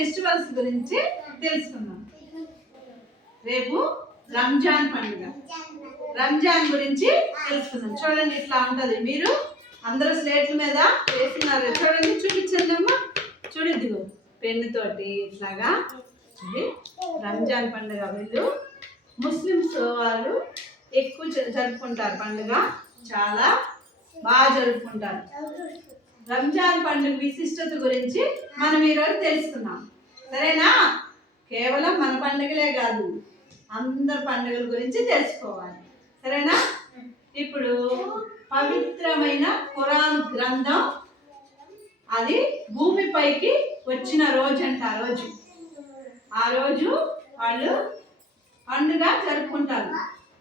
Festivals గురించి తెలుసుకుందాం. రేపు రంజాన్ పండుగ, రంజాన్ గురించి తెలుసుకుందాం. చూడండి ఇట్లా ఉంటది. మీరు అందరూ స్లేట్ల మీద వేస్తున్నారు. చూడండి, చూపించండి అమ్మా. చూడిద్దిగో పెన్ను తోటి ఇట్లాగా. ఇది రంజాన్ పండుగ. వీళ్ళు ముస్లిమ్స్ వాళ్ళు ఎక్కువ జరుపుకుంటారు పండుగ, చాలా బాగా జరుపుకుంటారు. రంజాన్ పండుగ విశిష్టత గురించి మనం ఈరోజు తెలుసుకున్నాం. సరేనా? కేవలం మన పండుగలే కాదు, అందరి పండుగల గురించి తెలుసుకోవాలి. సరేనా? ఇప్పుడు పవిత్రమైన ఖురాన్ గ్రంథం అది భూమిపైకి వచ్చిన రోజు అంట. ఆ రోజు వాళ్ళు పండుగ జరుపుకుంటారు.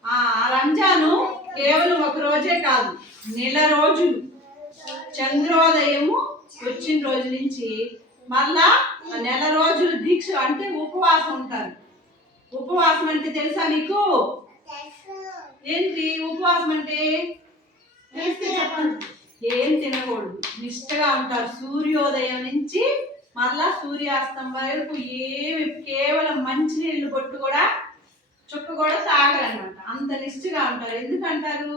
ఆ రంజాను కేవలం ఒక రోజే కాదు, నెల రోజులు. చంద్రోదయము వచ్చిన రోజు నుంచి మళ్ళా నెల రోజులు దీక్ష అంటే ఉపవాసం ఉంటారు. ఉపవాసం అంటే తెలుసా మీకు? ఏంటి ఉపవాసం అంటే? ఏం తినకూడదు, నిష్టగా ఉంటారు. సూర్యోదయం నుంచి మళ్ళా సూర్యాస్తం వరకు ఏమి కేవలం మంచినీళ్ళు బొట్టు కూడా చుక్క కూడా తాగరనమాట. అంత నిష్టగా ఉంటారు. ఎందుకంటారు?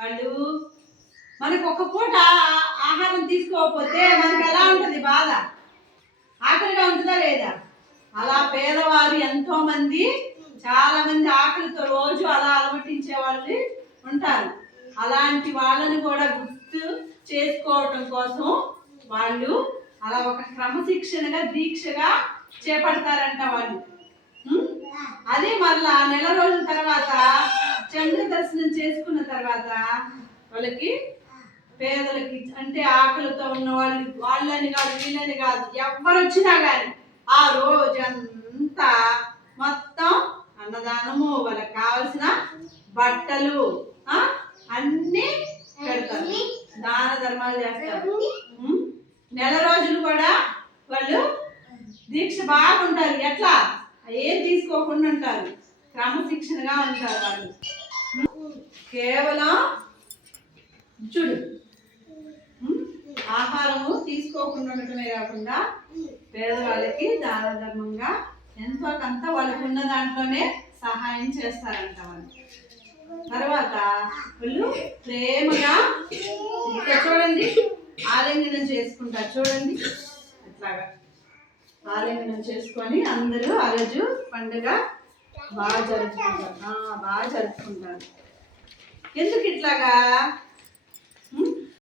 వాళ్ళు మనకు ఒక పూట ఆహారం తీసుకోకపోతే మనకి ఎలా ఉంటుంది? బాధ, ఆకలిగా ఉంటుందా లేదా? అలా పేదవారు ఎంతో మంది, చాలా మంది ఆకలితో రోజు అలా అలమటించే వాళ్ళు ఉంటారు. అలాంటి వాళ్ళని కూడా గుర్తు చేసుకోవటం కోసం వాళ్ళు అలా ఒక క్రమశిక్షణగా దీక్షగా చేపడతారంట వాళ్ళు. అదే మళ్ళా నెల రోజుల తర్వాత చంద్ర దర్శనం చేసుకున్న తర్వాత వాళ్ళకి, పేదలకి అంటే ఆకలితో ఉన్న వాళ్ళని కాదు, వీళ్ళని కాదు, ఎవరు వచ్చినా కానీ ఆ రోజంతా మొత్తం అన్నదానము, వాళ్ళకి కావాల్సిన బట్టలు అన్నీ పెడతారు, దాన ధర్మాలు చేస్తారు. నెల రోజులు కూడా వాళ్ళు దీక్ష బాగుంటారు. ఎట్లా? ఏం తీసుకోకుండా ఉంటారు, క్రమశిక్షణగా ఉంటారు వాళ్ళు. కేవలం చూడు, ఆహారము తీసుకోకుండా ఉండటమే కాకుండా పేదవాళ్ళకి దాన ధర్మంగా ఎంతో కొంత వాళ్ళకు ఉన్న దాంట్లోనే సహాయం చేస్తారంట వాళ్ళు. తర్వాత వాళ్ళు ప్రేమగా ఇక్కడ చూడండి ఆలింగనం చేసుకుంటారు. చూడండి అట్లాగా ఆలింగనం చేసుకొని అందరూ ఆ రోజు పండుగ బాగా జరుపుకుంటారు. ఎందుకు ఇట్లాగా?